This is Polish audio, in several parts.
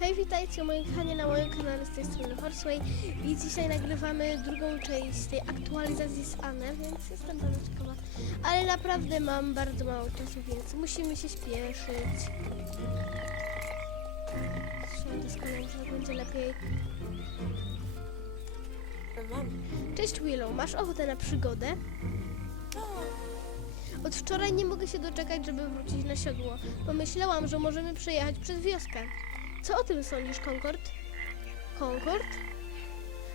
Hej, witajcie moi kochani na moim kanale z tej strony Horseway i dzisiaj nagrywamy drugą część tej aktualizacji z Anne, więc jestem bardzo ciekawa. Ale naprawdę mam bardzo mało czasu, więc musimy się śpieszyć. Słyszałam doskonale, że będzie lepiej. Cześć Willow, masz ochotę na przygodę? Od wczoraj nie mogę się doczekać, żeby wrócić na siodło. Pomyślałam, że możemy przejechać przez wioskę. Co o tym sądzisz, Concord? Concord?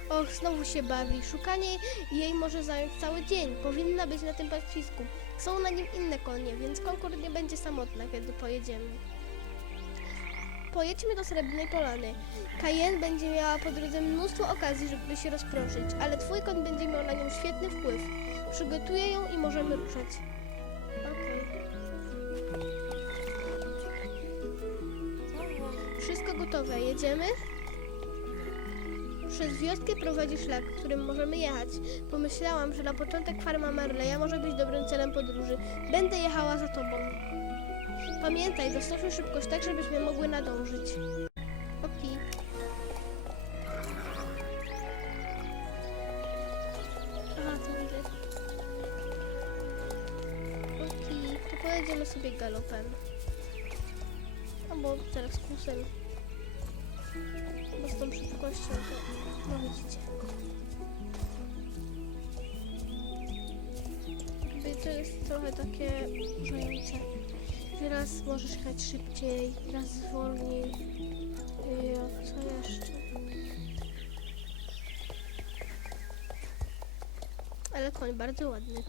Och, znowu się bawi. Szukanie jej może zająć cały dzień. Powinna być na tym pastwisku. Są na nim inne konie, więc Concord nie będzie samotna, kiedy pojedziemy. Pojedźmy do Srebrnej Polany. Cayenne będzie miała po drodze mnóstwo okazji, żeby się rozproszyć, ale twój koń będzie miał na nią świetny wpływ. Przygotuję ją i możemy ruszać. Okej. Wszystko gotowe. Jedziemy? Przez wioskę prowadzi szlak, którym możemy jechać. Pomyślałam, że na początek farma Marleya może być dobrym celem podróży. Będę jechała za tobą. Pamiętaj, dostosuj szybkość tak, żebyśmy mogły nadążyć. Okej. Aha, to widzę. Okej, to pojedziemy sobie galopem. Albo teraz kusem. Tą szybkością to... No widzicie. To jest trochę takie urzające. Raz możesz jechać szybciej, raz wolniej. I co jeszcze? Ale koń bardzo ładny.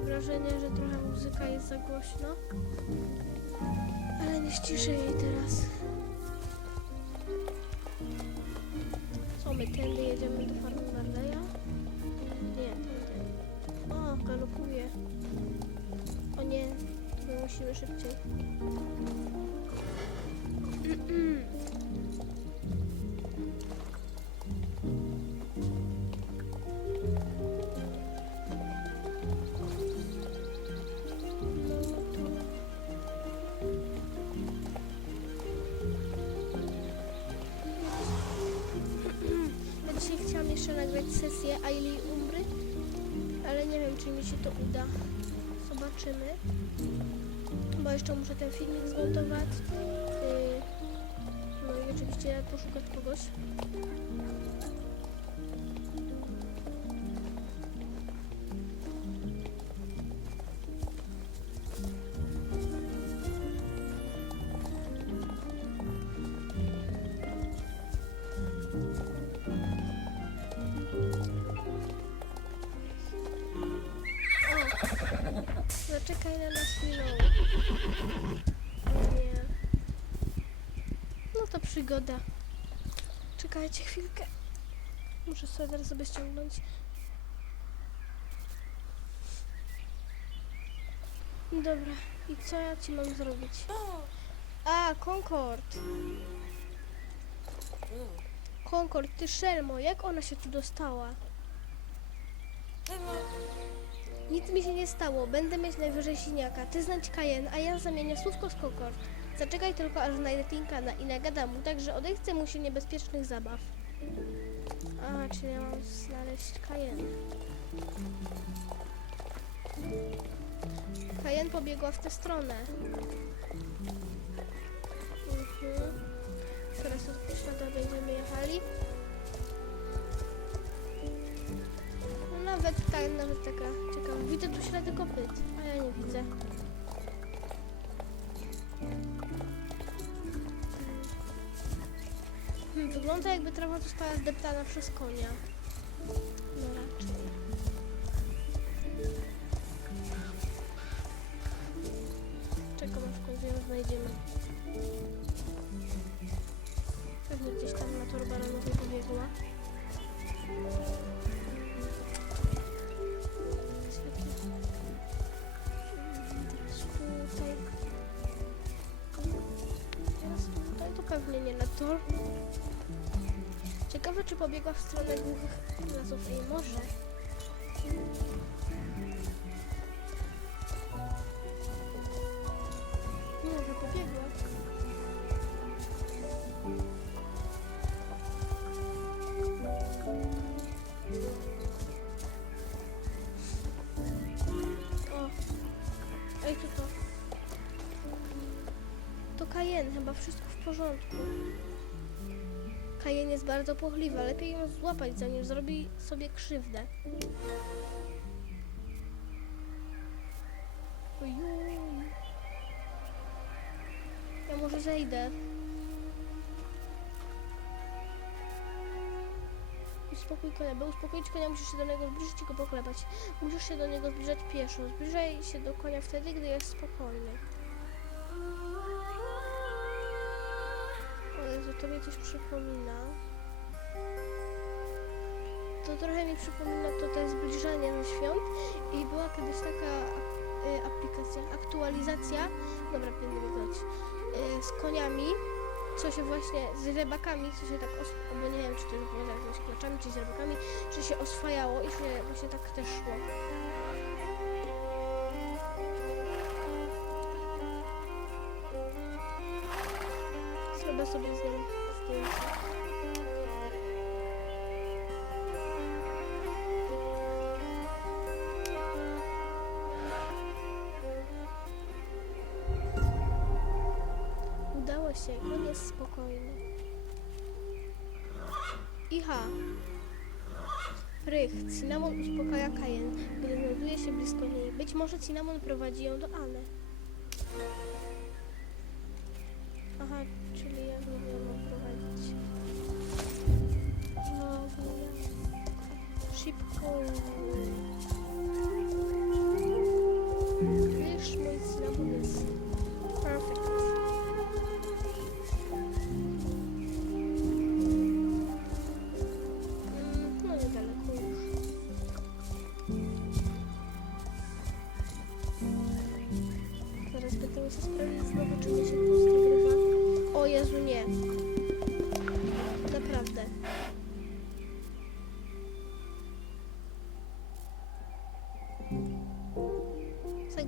Wrażenie, że trochę muzyka jest za głośno. Ale nie ściszę jej teraz. Co my tędy jedziemy do farmy Marleya? Nie, tędy. O, galopuje. O nie, my musimy szybciej. Ja nagrać sesję Aili Umbry, ale nie wiem, czy mi się to uda. Zobaczymy. Bo jeszcze muszę ten filmik zmontować. Yy, No i oczywiście poszukać kogoś. Zaczekaj na nas. O nie. No to przygoda. Czekajcie chwilkę. Muszę sobie teraz sobie ściągnąć. Dobra, i co ja ci mam zrobić? A, Concord. Concord, ty szelmo, jak ona się tu dostała? Nic mi się nie stało, będę mieć najwyżej siniaka. Ty znać Cayenne, a ja zamienię słówko z Concord. Zaczekaj tylko, aż znajdę Tinkana i nagadam mu tak, że odechce mu się niebezpiecznych zabaw. A, czyli ja mam znaleźć Cayenne. Cayenne pobiegła w tę stronę. Mhm. Teraz od ślada będziemy jechali. No nawet tak, nawet taka. Widzę tu ślady kopyt, a ja nie widzę. Hmm, wygląda jakby trawa została zdeptana przez konia. No raczej. Czekam aż w końcu ją znajdziemy. Pewnie gdzieś tam na tor baranowej pobiegła. Pewnie nie na tor. Ciekawe, czy pobiegła w stronę głównych lasów. Ej, może. Nie, że pobiegła. Ej, co to? To Kajen, chyba wszystko porządku. Kajen jest bardzo płochliwa, lepiej ją złapać, zanim zrobi sobie krzywdę. Ojuj. Ja może zejdę. Uspokój konia, uspokoić konia musisz się do niego zbliżyć i go poklepać. Musisz się do niego zbliżać pieszo. Zbliżaj się do konia wtedy, gdy jest spokojny. To mnie coś przypomina. To trochę mi przypomina to te zbliżanie do świąt i była kiedyś taka y, aplikacja, aktualizacja, dobra, będę wygrać, y, z koniami, co się właśnie, z rybakami, co się tak, bo nie wiem, czy to było z jakimiś czy z rybakami, że się oswajało i się właśnie tak też szło. Zrobię sobie z nim zdjęcie. Udało się, on jest spokojny. Iha. Rych, Cinnamon uspokaja Kajen, gdy znajduje się blisko niej. Być może Cinnamon prowadzi ją do Anny.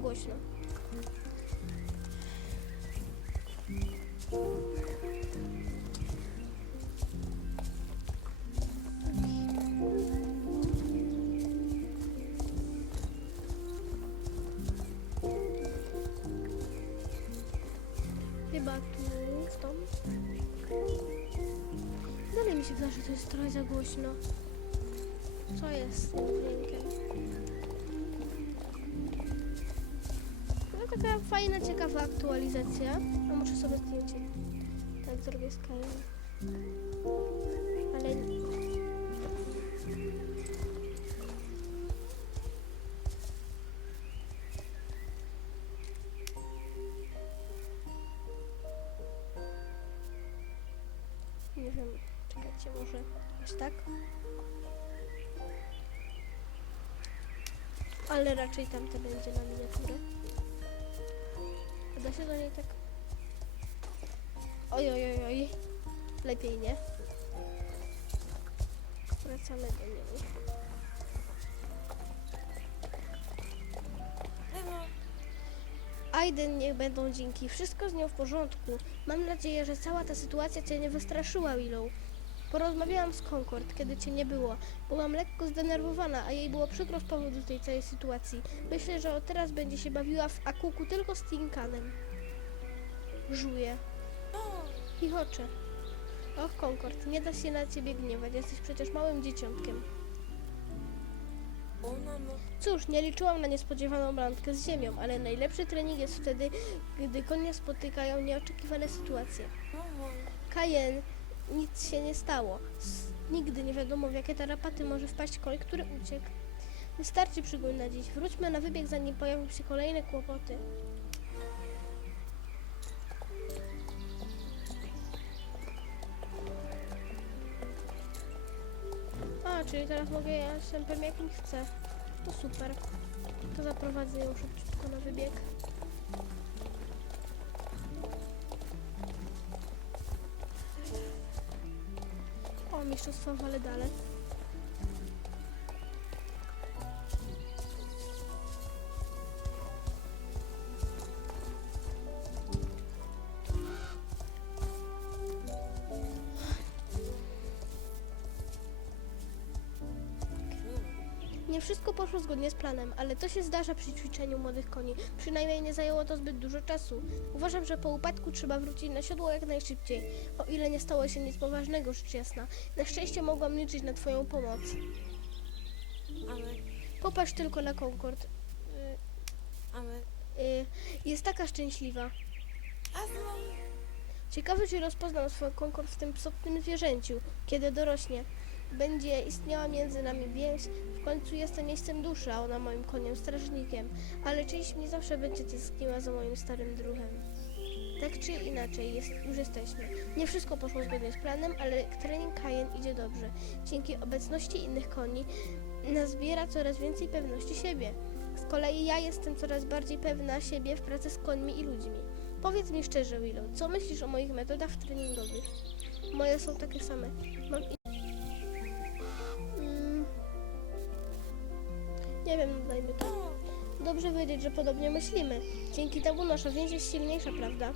Głośno. Chyba tu, w tą. Dalej mi się wydaje, że to jest trochę za głośno. Co jest z tym dźwiękiem? Taka fajna, ciekawa aktualizacja. A muszę sobie zdjęcie. Tak zrobię z. Ale... Nie wiem, czekajcie, może jakoś tak? Ale raczej tamte będzie na miniaturę. Da się do niej tak... Oj, oj, oj, oj. Lepiej nie. Wracamy do niej. Aiden, niech będą dzięki. Wszystko z nią w porządku. Mam nadzieję, że cała ta sytuacja cię nie wystraszyła, Willow. Porozmawiałam z Concord, kiedy cię nie było. Byłam lekko zdenerwowana, a jej było przykro z powodu tej całej sytuacji. Myślę, że od teraz będzie się bawiła w akuku tylko z Tinkanem. Żuje. Chichocze. Och, Concord, nie da się na ciebie gniewać. Jesteś przecież małym dzieciątkiem. Cóż, nie liczyłam na niespodziewaną randkę z ziemią, ale najlepszy trening jest wtedy, gdy konie spotykają nieoczekiwane sytuacje. Kajen, nic się nie stało. Nigdy nie wiadomo, w jakie tarapaty może wpaść koń, który uciekł. Wystarczy przygód na dziś. Wróćmy na wybieg, zanim pojawią się kolejne kłopoty. A, czyli teraz mogę jechać tempem jakim chcę. To super. To zaprowadzę ją szybciutko na wybieg. Mistrzostwa w Waledale. Nie wszystko poszło zgodnie z planem, ale to się zdarza przy ćwiczeniu młodych koni. Przynajmniej nie zajęło to zbyt dużo czasu. Uważam, że po upadku trzeba wrócić na siodło jak najszybciej, o ile nie stało się nic poważnego, rzecz jasna. Na szczęście mogłam liczyć na Twoją pomoc. Ale, Popatrz tylko na Concord. Y, ale, y, jest taka szczęśliwa. a Ciekawe, czy rozpoznał swój Concord w tym psotnym zwierzęciu, kiedy dorośnie. Będzie istniała między nami więź, w końcu jestem miejscem duszy, a ona moim koniem strażnikiem, ale czyjś mnie zawsze będzie tęskniła za moim starym druhem. Tak czy inaczej, jest, już jesteśmy. Nie wszystko poszło zgodnie z planem, ale trening Cayenne idzie dobrze. Dzięki obecności innych koni nazbiera coraz więcej pewności siebie. Z kolei ja jestem coraz bardziej pewna siebie w pracy z końmi i ludźmi. Powiedz mi szczerze, Willow, co myślisz o moich metodach treningowych? Moje są takie same. Mam Nie wiem, dajmy to. Dobrze wiedzieć, że podobnie myślimy. Dzięki temu nasza więź jest silniejsza, prawda?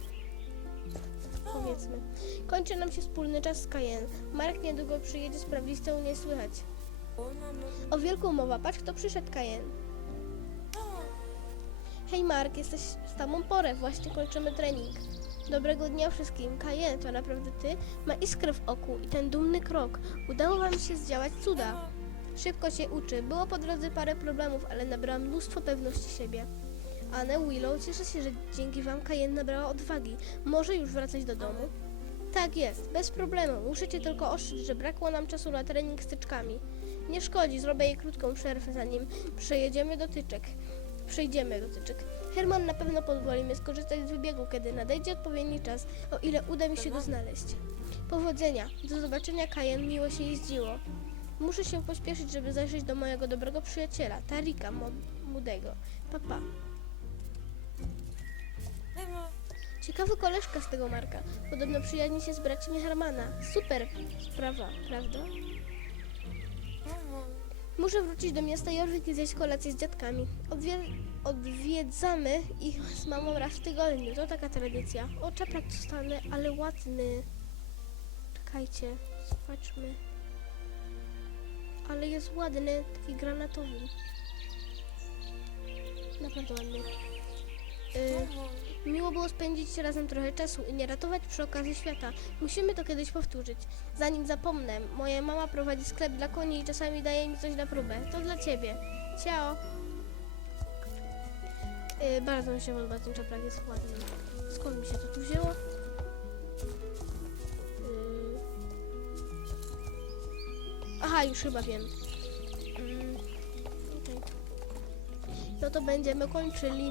Powiedzmy. Kończy nam się wspólny czas z Cayenne. Mark niedługo przyjedzie sprawdzić, co u niej słychać. o, wielką mowa, patrz kto przyszedł, Cayenne. Hej Mark, jesteś w samą porę, właśnie kończymy trening. Dobrego dnia wszystkim. Cayenne, to naprawdę ty? Ma iskrę w oku i ten dumny krok. Udało wam się zdziałać cuda. Szybko się uczy. Było po drodze parę problemów, ale nabrała mnóstwo pewności siebie. Anne Willow, cieszę się, że dzięki wam Cayenne nabrała odwagi. Może już wracać do domu? Tak jest, bez problemu. Muszę cię tylko ostrzec, że brakło nam czasu na trening z tyczkami. Nie szkodzi, zrobię jej krótką przerwę, zanim przejedziemy do tyczek. Przejdziemy do tyczek. Herman na pewno pozwoli mi skorzystać z wybiegu, kiedy nadejdzie odpowiedni czas, o ile uda mi się go znaleźć. Powodzenia. Do zobaczenia, Kajen. Miło się jeździło. Muszę się pośpieszyć, żeby zajrzeć do mojego dobrego przyjaciela, Tarika Mudego. Papa. mamo, Ciekawy koleżka z tego Marka. Podobno przyjaźni się z braćmi Hermana. Super sprawa, prawda? Muszę wrócić do miasta Jorvik i zjeść kolację z dziadkami. Odwie- odwiedzamy ich z mamą raz w tygodniu. To taka tradycja. O, dostanę, ale ładny. Czekajcie, zobaczmy. Ale jest ładny, taki granatowy. Naprawdę ładny. Y, mamo, Miło było spędzić razem trochę czasu i nie ratować przy okazji świata. Musimy to kiedyś powtórzyć. Zanim zapomnę, moja mama prowadzi sklep dla koni i czasami daje mi coś na próbę. To dla ciebie. Ciao. Yy, bardzo mi się podoba ten czaprak, jest ładny. Skąd mi się to tu wzięło? Aha, już chyba wiem. Mm. No to będziemy kończyli.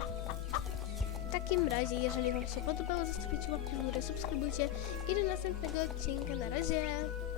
W takim razie, jeżeli Wam się podobało, zostawicie łapkę w górę, subskrybujcie i do następnego odcinka. Na razie!